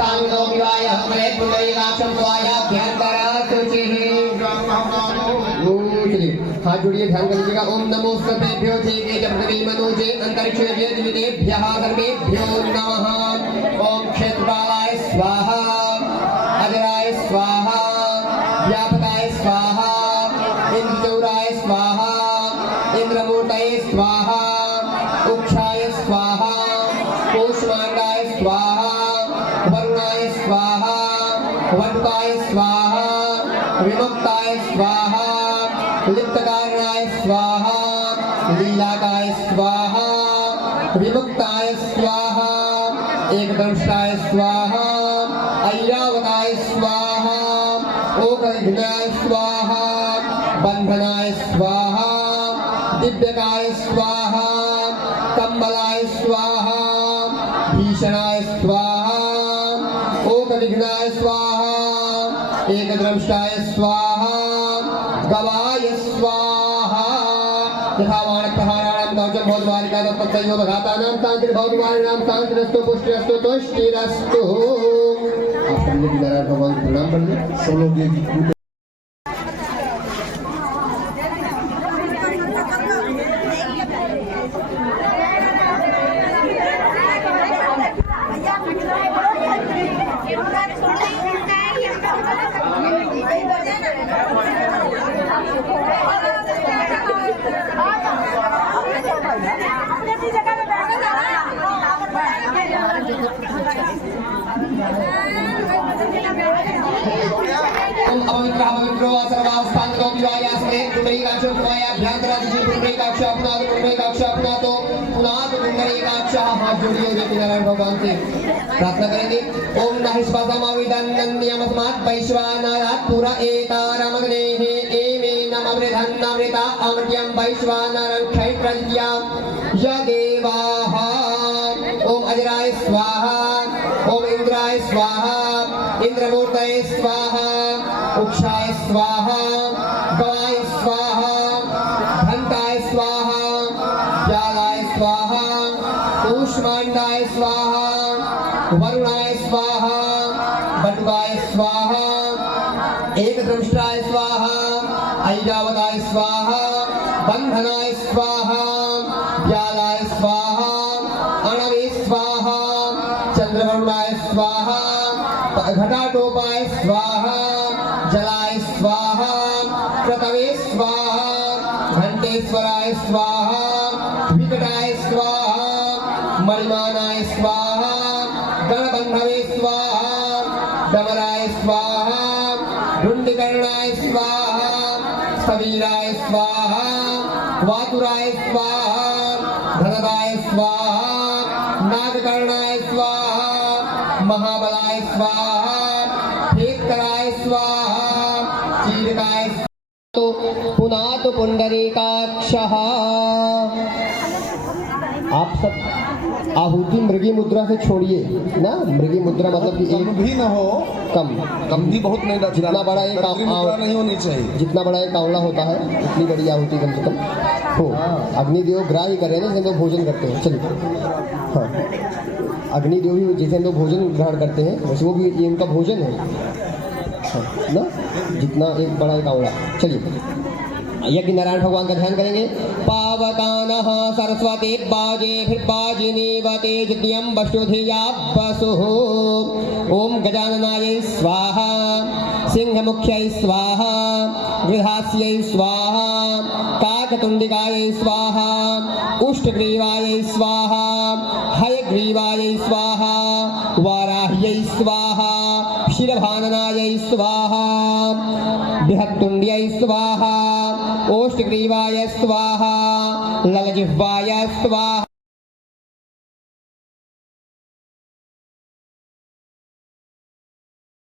सर्वावस्थानितो विवाय हमरे पुंडरीकाक्षं त्वाय भ्यंतरा शुचिः। हाथ जोड़िए, ध्यान कर लीजिएगा। ओम नमो सर्वेभ्यो जयते पृथ्वी मनोजे अंतरिक्ष जयदेवेभ्यः सर्वेभ्यो नमः। ओम क्षेत्रपालाय स्वाहा, अजराय स्वाहा, व्यापकाय स्वाहा, इंद्रचौराय स्वाहा, इंद्रमूर्तये स्वाहा, उक्षाय स्वाहा, कूष्मांडाय स्वाहा, वरुणाय स्वाहा, वटुकाय स्वाहा, विमुक्ताय स्वाहा, लिप्तकारणाय स्वाहा, लीलाकाय स्वाहा, विमुक्ताय स्वाहा, एकदंशाय स्वाहा, ऐरावताय स्वाहा, ओकविघ्नाय स्वाहा, बंधनाय स्वाहा, दिव्यकाय स्वाहा, कम्बलाय स्वाहा, भीषणाय स्वाहा, ओकविघ्नाय स्वाहा, एकदंशाय स्वाहा, गवाय स्वाहा। यथावाण प्रहाराणां कवचं भवद्वारिका तत्पत्तयो भगातानां तांत्रिकभवद्वारिणां तांत्रिकस्तु पुष्टिरस्तु तुष्टिरस्तु। आप सामने की नारायण भगवान को प्रणाम करिए। सब लोग ये पवित्रो सर्वावस्थानितो विवायास्मे पुंडरीकाक्षं त्वाय भ्यंतरा शुचिः। पुंडरीकाक्ष अपनातो, पुंडरीकाक्ष अपनातो, पुनातो पुंडरीकाक्षः। हाथ जोड़िए, जय नारायण भगवान से प्रार्थना करेंगे। ओम नाहिस्वासमाविदन्नन्यमस्मात् वैश्वानरात् पुरा एतारमग्नेः एमेनमवृधन्नमृता अमृत्यं वैश्वानरं क्षैत्रज्ञां यदेवाः। ओम अजराय स्वाहा, ओम इंद्राय स्वाहा, इंद्रमूर्तये स्वाहा, उक्षाय स्वाहा, गवाय स्वाहा, घंटाय स्वाहा, ज्वालाय स्वाहा, कूष्मांडाय स्वाहा, वरुणाय स्वाहा, बटुकाय स्वाहा, एकदंशाय स्वाहा, ऐरावताय स्वाहा, बंधनाय स्वाहा, ज्वालाय स्वाहा, अणवे स्वाहा, चंद्रवरुणाय स्वाहा, घटाटोपाय स्वाहा, जलाय स्वाहा, क्रतवे स्वाहा, घंटेश्वराय स्वाहा, विकटाय स्वाहा, मणिमानाय स्वाहा, गणबंधवे स्वाहा, डमराय स्वाहा, ढुंडिकर्णाय स्वाहा, स्थवीराय स्वाहा, वातुराय स्वाहा, धनदाय स्वाहा, नागकर्णाय स्वाहा, महाबलाय स्वाहा, हेतकराय स्वाहा, चीरकाय तो पुनातो पुंडरीकाक्षः। आप सब आहुति मृगी मुद्रा से छोड़िए ना। मृगी मुद्रा मतलब कि एक भी ना हो, कम भी बहुत नहीं, जितना बड़ा एक नहीं होनी चाहिए। जितना बड़ा एक कावड़ा होता है उतनी बड़ी आहुति कम से कम हो। अग्निदेव ग्राह्य कर रहे हैं ना, जैसे हम लोग भोजन करते हैं। चलिए, हाँ, अग्निदेव भी जैसे हम लोग भोजन ग्रहण करते हैं वैसे वो भी ये उनका भोजन है ना, जितना एक बड़ा एक कावड़ा। चलिए, यज्ञ नारायण भगवान का ध्यान करेंगे। पावकानः सरस्वती बाजे फिर बाजिनीवते जित्यं वसुधिया वसुः। ओम गजाननाय स्वाहा, सिंहमुख्यै स्वाहा, गृहास्यै स्वाहा, काकतुंडिकाय स्वाहा, उष्टग्रीवाय स्वाहा, हयग्रीवाय स्वाहा, वाराह्यै स्वाहा, शिरभाननाय स्वाहा, बृहत्तुंड्यै स्वाहा, ओष्टग्रीवाय स्वाहा, ललजिह्वाय स्वाहा।